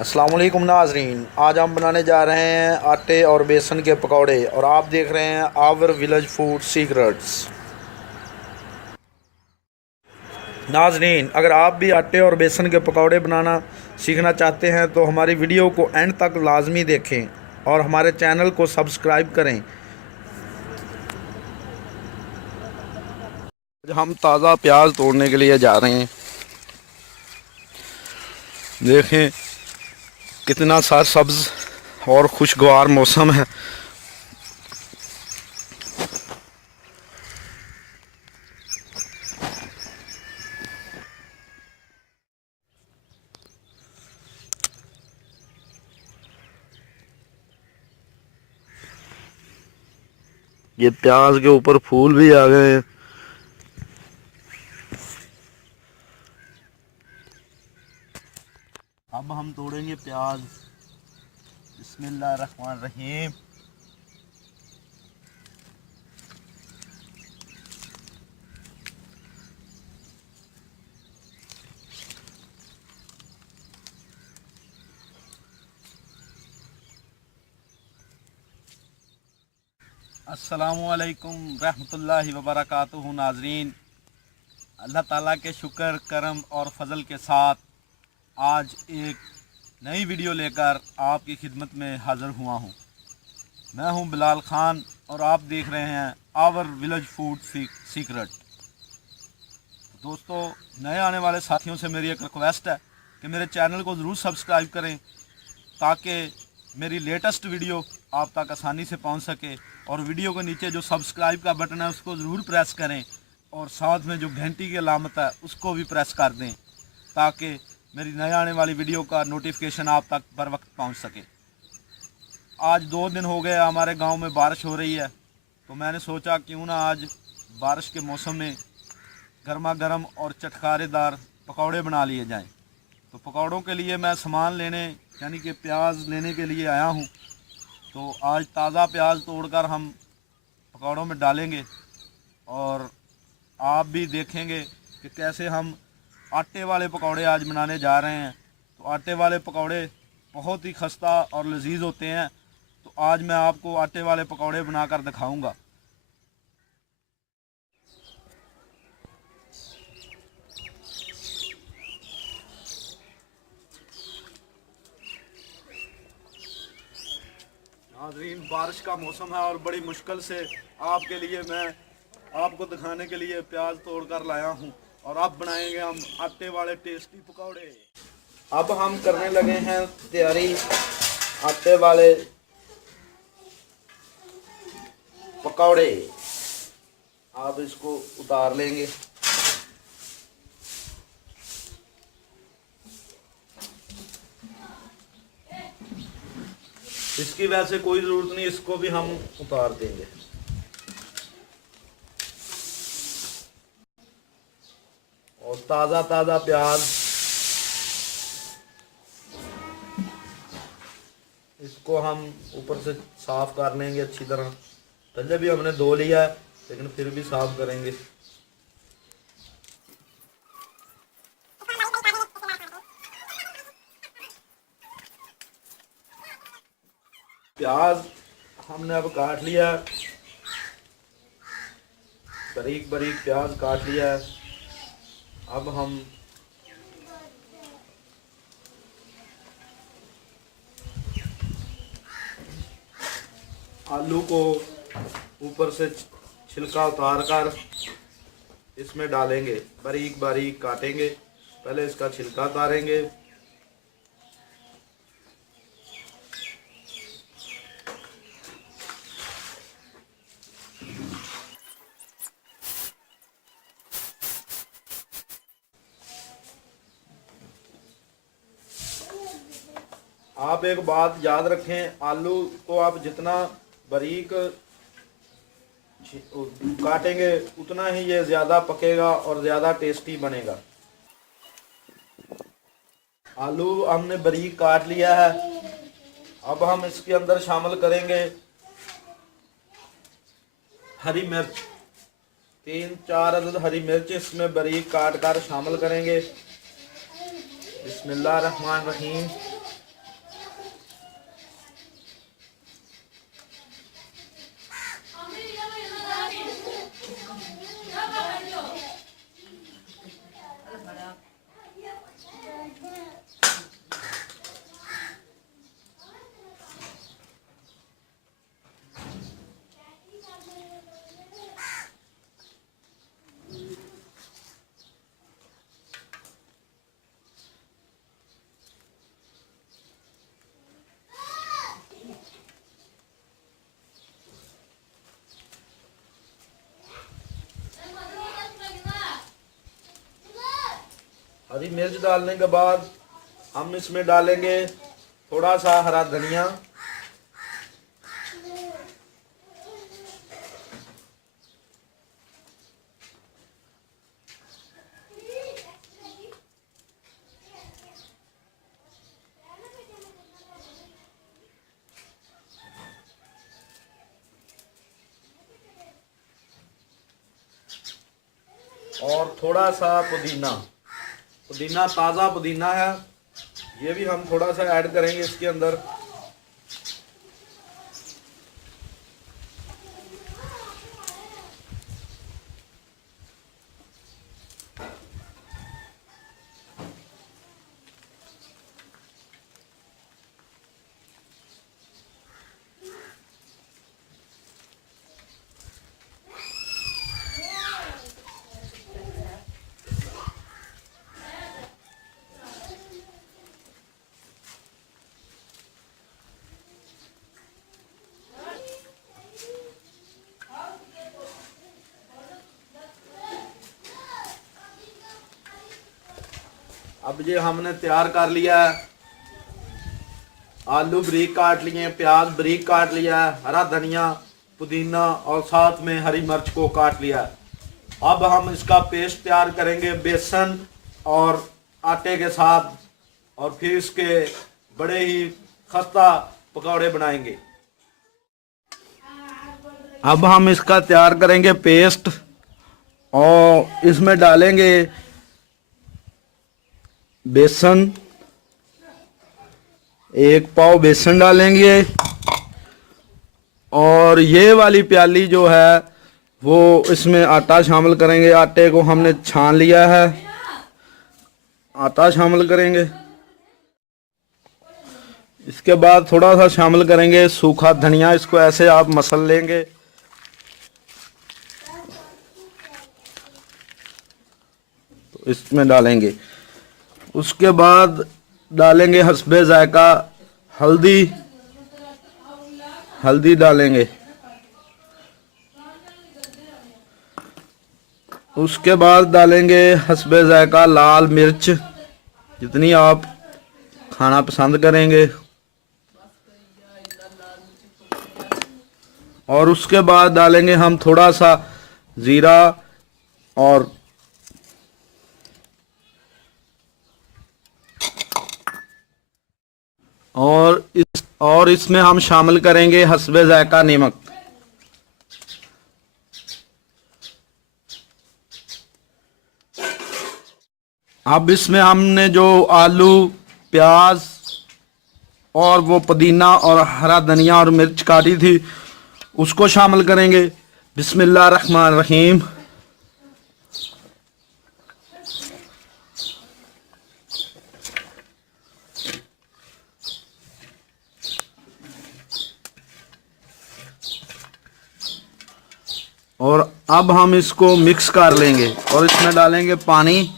अस्सलाम वालेकुम नाजरीन, आज हम बनाने जा रहे हैं आटे और बेसन के पकौड़े और आप देख रहे हैं आवर विलेज फूड सीक्रेट्स। नाजरीन, अगर आप भी आटे और बेसन के पकौड़े बनाना सीखना चाहते हैं तो हमारी वीडियो को एंड तक लाजमी देखें और हमारे चैनल को सब्सक्राइब करें। आज हम ताज़ा प्याज तोड़ने के लिए जा रहे हैं। देखें कितना सरसब्ज और खुशगवार मौसम है। ये प्याज के ऊपर फूल भी आ गए हैं। अब हम तोड़ेंगे प्याज। बिस्मिल्लाहिर्रहमानिर्रहीम। अस्सलामुअलैकुम रहमतुल्लाहि व बरकातुहू। नाजरीन, अल्लाह ताला के शुक्र करम और फजल के साथ आज एक नई वीडियो लेकर आपकी खिदमत में हाज़िर हुआ हूँ। मैं हूँ बिलाल ख़ान और आप देख रहे हैं आवर विलेज फूड सीक्रेट। दोस्तों, नए आने वाले साथियों से मेरी एक रिक्वेस्ट है कि मेरे चैनल को ज़रूर सब्सक्राइब करें ताकि मेरी लेटेस्ट वीडियो आप तक आसानी से पहुंच सके। और वीडियो के नीचे जो सब्सक्राइब का बटन है उसको ज़रूर प्रेस करें और साथ में जो घंटी की अलामत है उसको भी प्रेस कर दें ताकि मेरी नए आने वाली वीडियो का नोटिफिकेशन आप तक बर वक्त पहुँच सके। आज 2 दिन हो गए हमारे गांव में बारिश हो रही है, तो मैंने सोचा क्यों ना आज बारिश के मौसम में गर्मा गर्म और चटखारेदार पकौड़े बना लिए जाएं। तो पकौड़ों के लिए मैं सामान लेने यानी कि प्याज लेने के लिए आया हूं। तो आज ताज़ा प्याज तोड़कर हम पकौड़ों में डालेंगे और आप भी देखेंगे कि कैसे हम आटे वाले पकौड़े आज बनाने जा रहे हैं। तो आटे वाले पकौड़े बहुत ही खस्ता और लजीज होते हैं। तो आज मैं आपको आटे वाले पकौड़े बनाकर दिखाऊंगा। नाज़रीन, बारिश का मौसम है और बड़ी मुश्किल से आपके लिए मैं आपको दिखाने के लिए प्याज तोड़ कर लाया हूँ और अब बनाएंगे हम आटे वाले टेस्टी पकौड़े। अब हम करने लगे हैं तैयारी आटे वाले पकौड़े। आप इसको उतार लेंगे। इसकी वैसे कोई ज़रूरत नहीं, इसको भी हम उतार देंगे। और ताज़ा ताज़ा प्याज, इसको हम ऊपर से साफ़ कर लेंगे अच्छी तरह। पहले भी हमने धो लिया है लेकिन फिर भी साफ़ करेंगे। प्याज हमने अब काट लिया, बारीक बारीक प्याज काट लिया है। अब हम आलू को ऊपर से छिलका उतार कर इसमें डालेंगे, बारीक बारीक काटेंगे। पहले इसका छिलका उतारेंगे। आप एक बात याद रखें, आलू को आप जितना बारीक काटेंगे उतना ही ये ज़्यादा पकेगा और ज़्यादा टेस्टी बनेगा। आलू हमने बारीक काट लिया है। अब हम इसके अंदर शामिल करेंगे हरी मिर्च। 3-4 अदद हरी मिर्च इसमें बारीक काट कर शामिल करेंगे। बिस्मिल्लाहिर्रहमानिर्रहीम। हरी मिर्च डालने के बाद हम इसमें डालेंगे थोड़ा सा हरा धनिया, और थोड़ा सा पुदीना। पुदीना ताज़ा पुदीना है, ये भी हम थोड़ा सा ऐड करेंगे इसके अंदर। अब ये हमने तैयार कर लिया है। आलू बारीक काट लिए, प्याज बारीक काट लिया है, हरा धनिया, पुदीना और साथ में हरी मिर्च को काट लिया है। अब हम इसका पेस्ट तैयार करेंगे बेसन और आटे के साथ, और फिर इसके बड़े ही खस्ता पकौड़े बनाएंगे। अब हम इसका तैयार करेंगे पेस्ट और इसमें डालेंगे बेसन, 1 पाव बेसन डालेंगे। और ये वाली प्याली जो है वो इसमें आटा शामिल करेंगे। आटे को हमने छान लिया है, आटा शामिल करेंगे। इसके बाद थोड़ा सा शामिल करेंगे सूखा धनिया, इसको ऐसे आप मसल लेंगे। तो इसमें डालेंगे। उसके बाद डालेंगे हस्बे जायका हल्दी, हल्दी डालेंगे। उसके बाद डालेंगे हस्बे जायका लाल मिर्च, जितनी आप खाना पसंद करेंगे। और उसके बाद डालेंगे हम थोड़ा सा जीरा और इसमें हम शामिल करेंगे हस्बे जायका नमक। अब इसमें हमने जो आलू, प्याज और वो पुदीना और हरा धनिया और मिर्च काटी थी उसको शामिल करेंगे। बिस्मिल्लाह रहमान रहीम। और अब हम इसको मिक्स कर लेंगे और इसमें डालेंगे पानी।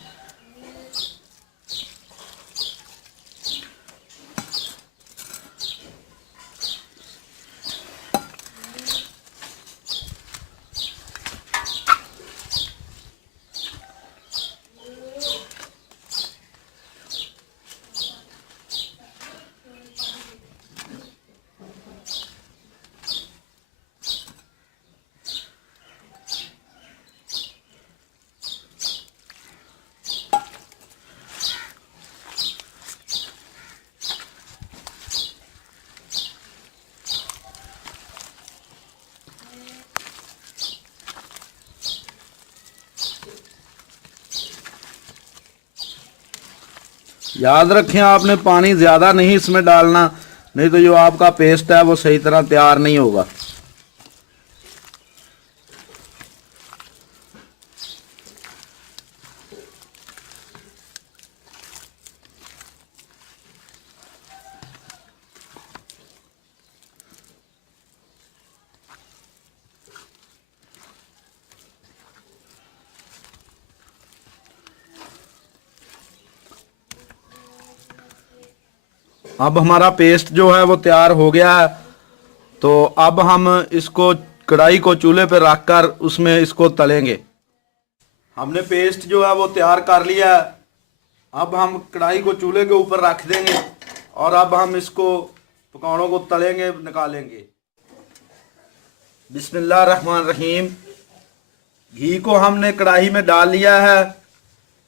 याद रखें आपने पानी ज़्यादा नहीं इसमें डालना, नहीं तो जो आपका पेस्ट है वो सही तरह तैयार नहीं होगा। अब हमारा पेस्ट जो है वो तैयार हो गया है। तो अब हम इसको कढ़ाई को चूल्हे पर रखकर उसमें इसको तलेंगे। हमने पेस्ट जो है वो तैयार कर लिया है। अब हम कढ़ाई को चूल्हे के ऊपर रख देंगे और अब हम इसको पकौड़ों को तलेंगे, निकालेंगे। बिस्मिल्लाह रहमान रहीम। घी को हमने कढ़ाई में डाल लिया है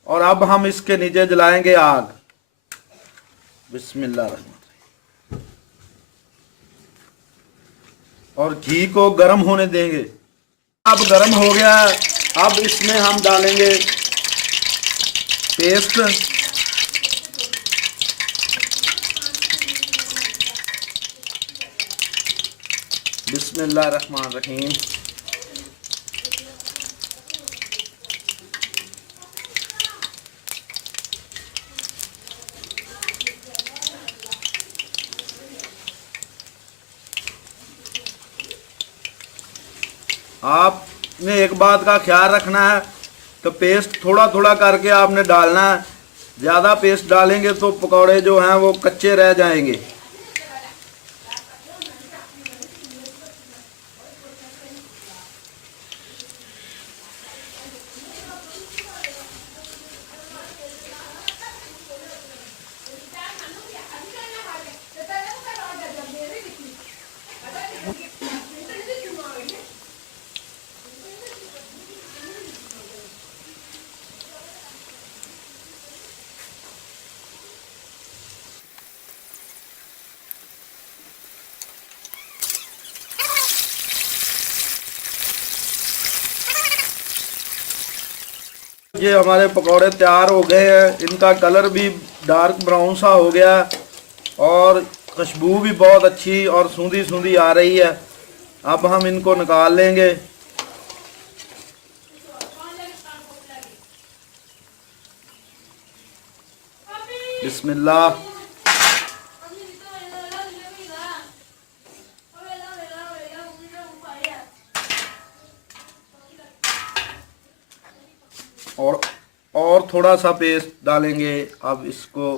और अब हम इसके नीचे जलाएंगे आग। बिस्मिल्लाह रहमान रहीम। और घी को गर्म होने देंगे। अब गर्म हो गया। अब इसमें हम डालेंगे पेस्ट। बिस्मिल्लाह रहमान रहीम। आपने एक बात का ख्याल रखना है तो पेस्ट थोड़ा थोड़ा करके आपने डालना है। ज़्यादा पेस्ट डालेंगे तो पकौड़े जो हैं वो कच्चे रह जाएंगे। ये हमारे पकौड़े तैयार हो गए हैं। इनका कलर भी डार्क ब्राउन सा हो गया और खुशबू भी बहुत अच्छी और सूंधी सूंधी आ रही है। अब हम इनको निकाल लेंगे। बिस्मिल्लाह। और थोड़ा सा पेस्ट डालेंगे। अब इसको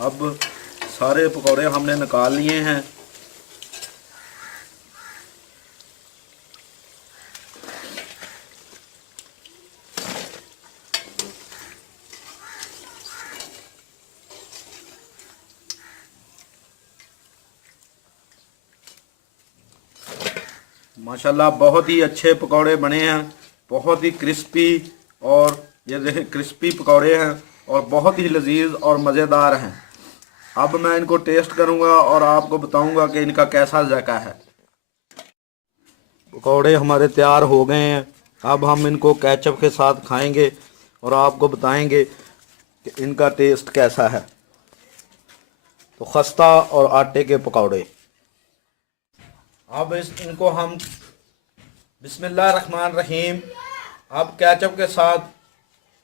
अब सारे पकौड़े हमने निकाल लिए हैं। माशाल्लाह बहुत ही अच्छे पकौड़े बने हैं, बहुत ही क्रिस्पी। और ये देखें क्रिस्पी पकौड़े हैं और बहुत ही लजीज और मज़ेदार हैं। अब मैं इनको टेस्ट करूंगा और आपको बताऊंगा कि इनका कैसा जायका है। पकौड़े हमारे तैयार हो गए हैं। अब हम इनको केचप के साथ खाएंगे और आपको बताएंगे कि इनका टेस्ट कैसा है। तो खस्ता और आटे के पकौड़े। अब इनको हम बिस्मिल्लाह रहमान रहीम अब केचप के साथ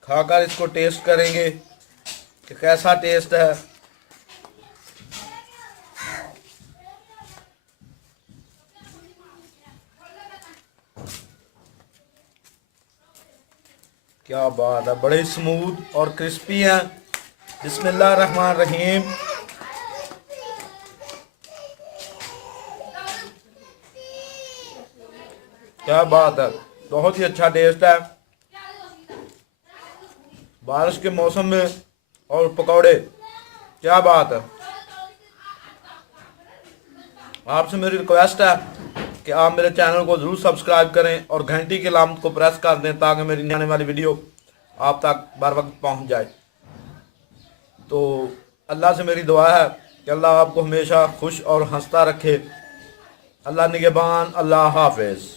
खाकर इसको टेस्ट करेंगे कि कैसा टेस्ट है। क्या बात है, बड़े स्मूथ और क्रिस्पी हैं। बिस्मिल्लाह रहमान रहीम। क्या बात है, बहुत ही अच्छा टेस्ट है। बारिश के मौसम में और पकौड़े, क्या बात है। आपसे मेरी रिक्वेस्ट है कि आप मेरे चैनल को ज़रूर सब्सक्राइब करें और घंटी की अलामत को प्रेस कर दें ताकि मेरी आने वाली वीडियो आप तक बर वक्त पहुँच जाए। तो अल्लाह से मेरी दुआ है कि अल्लाह आपको हमेशा खुश और हंसता रखे। अल्लाह निगहबान। अल्लाह हाफिज़।